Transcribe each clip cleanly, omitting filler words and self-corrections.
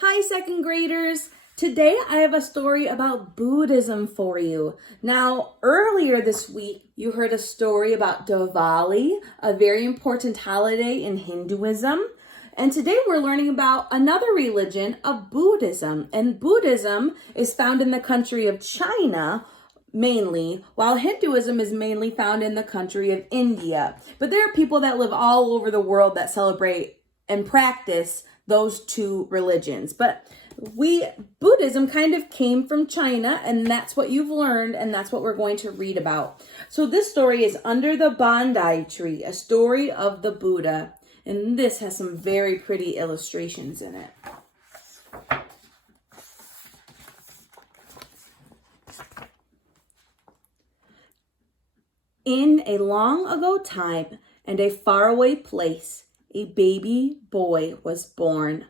Hi, second graders. Today I have a story about Buddhism for you. Now, earlier this week, you heard a story about Diwali, a very important holiday in Hinduism. And today we're learning about another religion of Buddhism. And Buddhism is found in the country of China, mainly, while Hinduism is mainly found in the country of India. But there are people that live all over the world that celebrate and practice those two religions. But Buddhism kind of came from China, and that's what you've learned, and that's what we're going to read about. So this story is Under the Bonsai Tree, a story of the Buddha. And this has some very pretty illustrations in it. In a long ago time and a faraway place, a baby boy was born.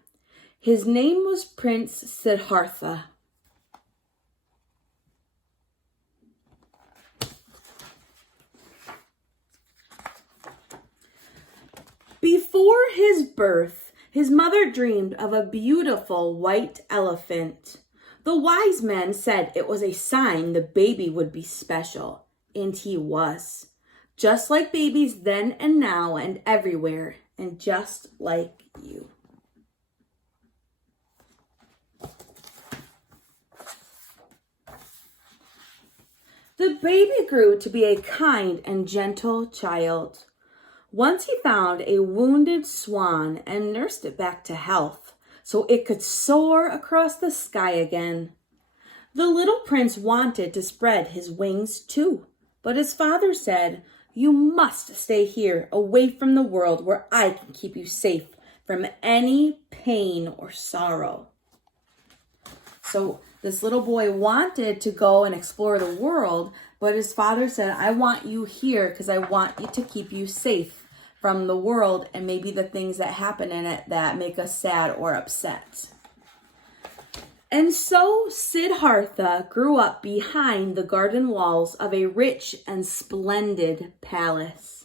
His name was Prince Siddhartha. Before his birth, his mother dreamed of a beautiful white elephant. The wise men said it was a sign the baby would be special, and he was. Just like babies then and now and everywhere, and just like you. The baby grew to be a kind and gentle child. Once he found a wounded swan and nursed it back to health so it could soar across the sky again. The little prince wanted to spread his wings too, but his father said, "You must stay here, away from the world where I can keep you safe from any pain or sorrow." So this little boy wanted to go and explore the world, but his father said, "I want you here because I want you to keep you safe from the world and maybe the things that happen in it that make us sad or upset." And so Siddhartha grew up behind the garden walls of a rich and splendid palace.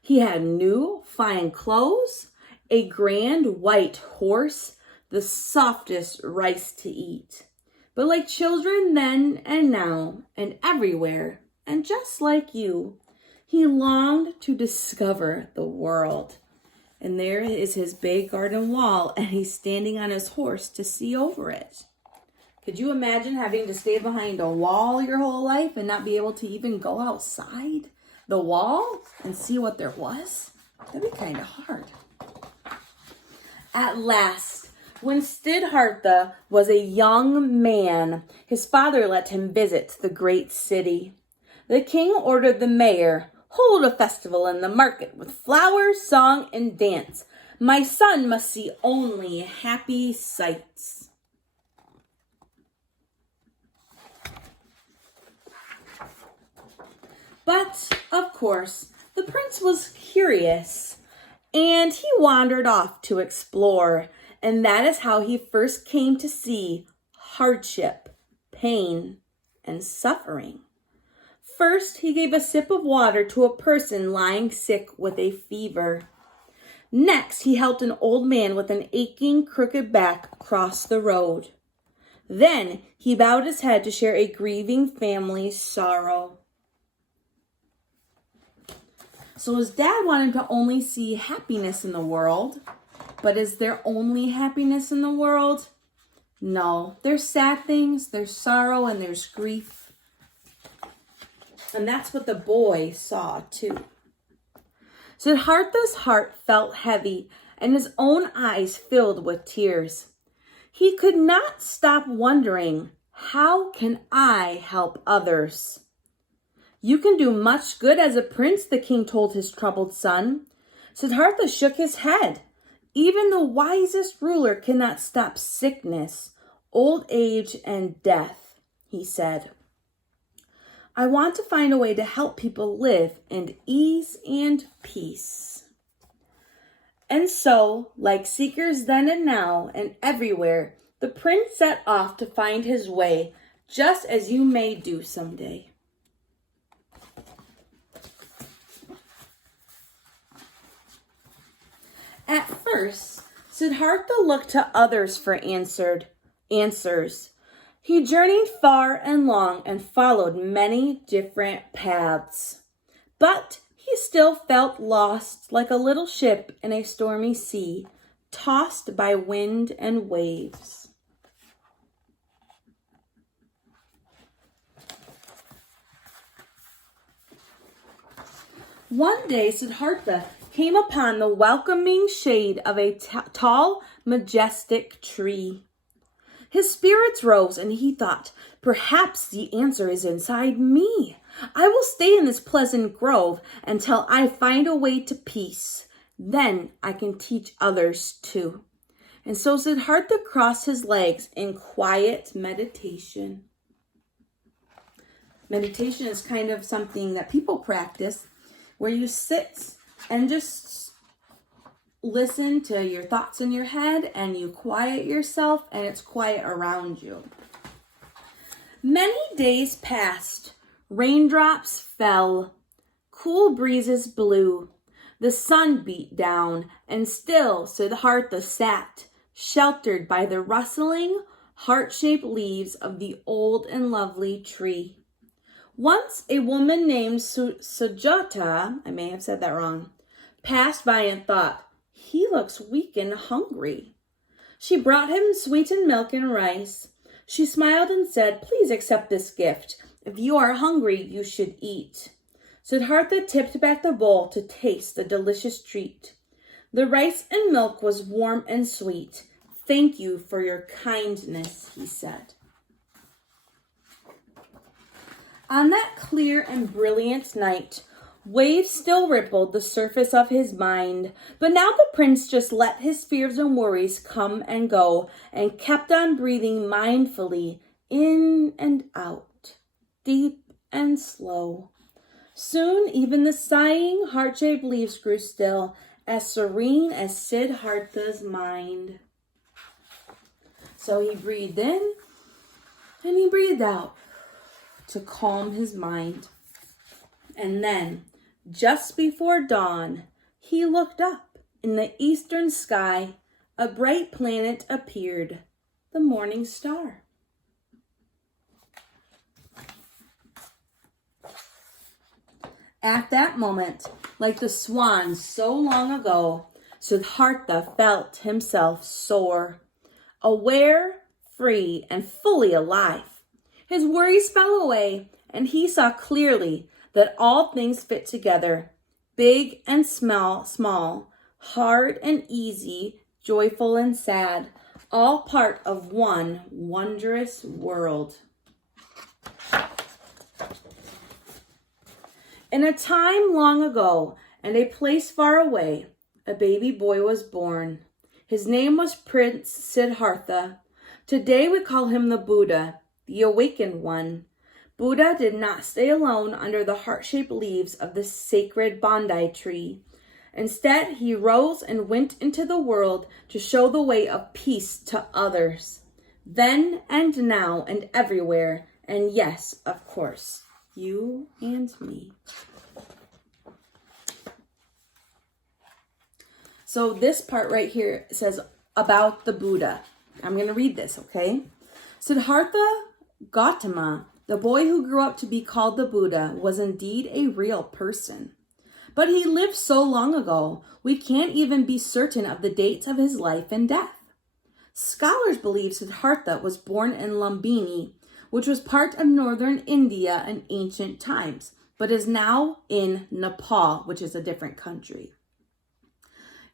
He had new, fine clothes, a grand white horse, the softest rice to eat. But like children then and now and everywhere, and just like you, he longed to discover the world. And there is his big garden wall, and he's standing on his horse to see over it. Could you imagine having to stay behind a wall your whole life and not be able to even go outside the wall and see what there was? That'd be kind of hard. At last, when Siddhartha was a young man, his father let him visit the great city. The king ordered the mayor, "Hold a festival in the market with flowers, song, and dance. My son must see only happy sights." But, of course, the prince was curious, and he wandered off to explore, and that is how he first came to see hardship, pain, and suffering. First, he gave a sip of water to a person lying sick with a fever. Next, he helped an old man with an aching, crooked back cross the road. Then, he bowed his head to share a grieving family's sorrow. So his dad wanted to only see happiness in the world. But is there only happiness in the world? No, there's sad things, there's sorrow, and there's grief. And that's what the boy saw too. Siddhartha's heart felt heavy and his own eyes filled with tears. He could not stop wondering, how can I help others? "You can do much good as a prince," the king told his troubled son. Siddhartha shook his head. "Even the wisest ruler cannot stop sickness, old age, and death," he said. "I want to find a way to help people live in ease and peace." And so, like seekers then and now and everywhere, the prince set off to find his way, just as you may do someday. At first, Siddhartha looked to others for answers. He journeyed far and long and followed many different paths. But he still felt lost, like a little ship in a stormy sea, tossed by wind and waves. One day, Siddhartha came upon the welcoming shade of a tall, majestic tree. His spirits rose and he thought, perhaps the answer is inside me. I will stay in this pleasant grove until I find a way to peace. Then I can teach others too. And so Siddhartha crossed his legs in quiet meditation. Meditation is kind of something that people practice where you sit and just listen to your thoughts in your head and you quiet yourself and it's quiet around you. Many days passed. Raindrops fell. Cool breezes blew. The sun beat down and still Siddhartha sat, sheltered by the rustling, heart-shaped leaves of the old and lovely tree. Once a woman named Sujata, I may have said that wrong, passed by and thought, he looks weak and hungry. She brought him sweetened milk and rice. She smiled and said, please accept this gift. If you are hungry, you should eat. Siddhartha tipped back the bowl to taste the delicious treat. The rice and milk was warm and sweet. Thank you for your kindness, he said. On that clear and brilliant night, waves still rippled the surface of his mind, but now the prince just let his fears and worries come and go and kept on breathing mindfully in and out, deep and slow. Soon even the sighing, heart-shaped leaves grew still, as serene as Siddhartha's mind. So he breathed in and he breathed out to calm his mind. And then, just before dawn, he looked up. In the eastern sky, a bright planet appeared, the morning star. At that moment, like the swan so long ago, Siddhartha felt himself soar, aware, free, and fully alive. His worries fell away, and he saw clearly that all things fit together, big and small, hard and easy, joyful and sad, all part of one wondrous world. In a time long ago, and a place far away, a baby boy was born. His name was Prince Siddhartha. Today we call him the Buddha, the awakened one. Buddha did not stay alone under the heart-shaped leaves of the sacred Bondi tree. Instead, he rose and went into the world to show the way of peace to others. Then and now and everywhere, and yes, of course, you and me. So this part right here says about the Buddha. I'm going to read this, okay? Siddhartha Gautama, the boy who grew up to be called the Buddha, was indeed a real person. But he lived so long ago, we can't even be certain of the dates of his life and death. Scholars believe Siddhartha was born in Lumbini, which was part of northern India in ancient times, but is now in Nepal, which is a different country.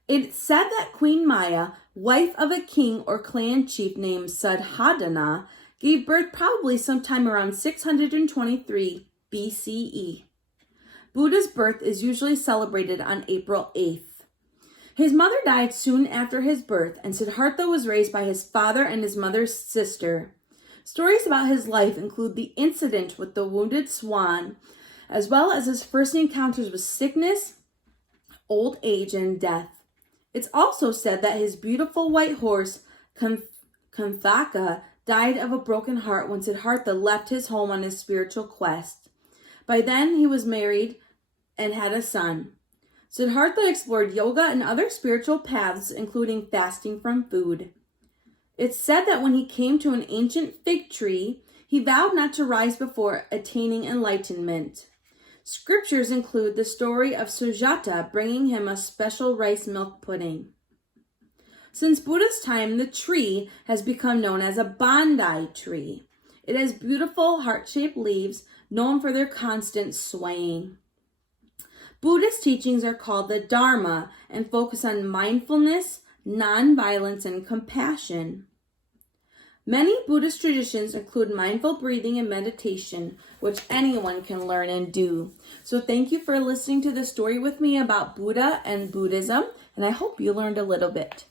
It's said that Queen Maya, wife of a king or clan chief named Suddhodana, gave birth probably sometime around 623 BCE. Buddha's birth is usually celebrated on April 8th. His mother died soon after his birth, and Siddhartha was raised by his father and his mother's sister. Stories about his life include the incident with the wounded swan, as well as his first encounters with sickness, old age, and death. It's also said that his beautiful white horse, Kanthaka, died of a broken heart when Siddhartha left his home on his spiritual quest. By then, he was married and had a son. Siddhartha explored yoga and other spiritual paths, including fasting from food. It's said that when he came to an ancient fig tree, he vowed not to rise before attaining enlightenment. Scriptures include the story of Sujata bringing him a special rice milk pudding. Since Buddha's time, the tree has become known as a Bandai tree. It has beautiful heart-shaped leaves known for their constant swaying. Buddhist teachings are called the Dharma and focus on mindfulness, non-violence, and compassion. Many Buddhist traditions include mindful breathing and meditation, which anyone can learn and do. So thank you for listening to the story with me about Buddha and Buddhism, and I hope you learned a little bit.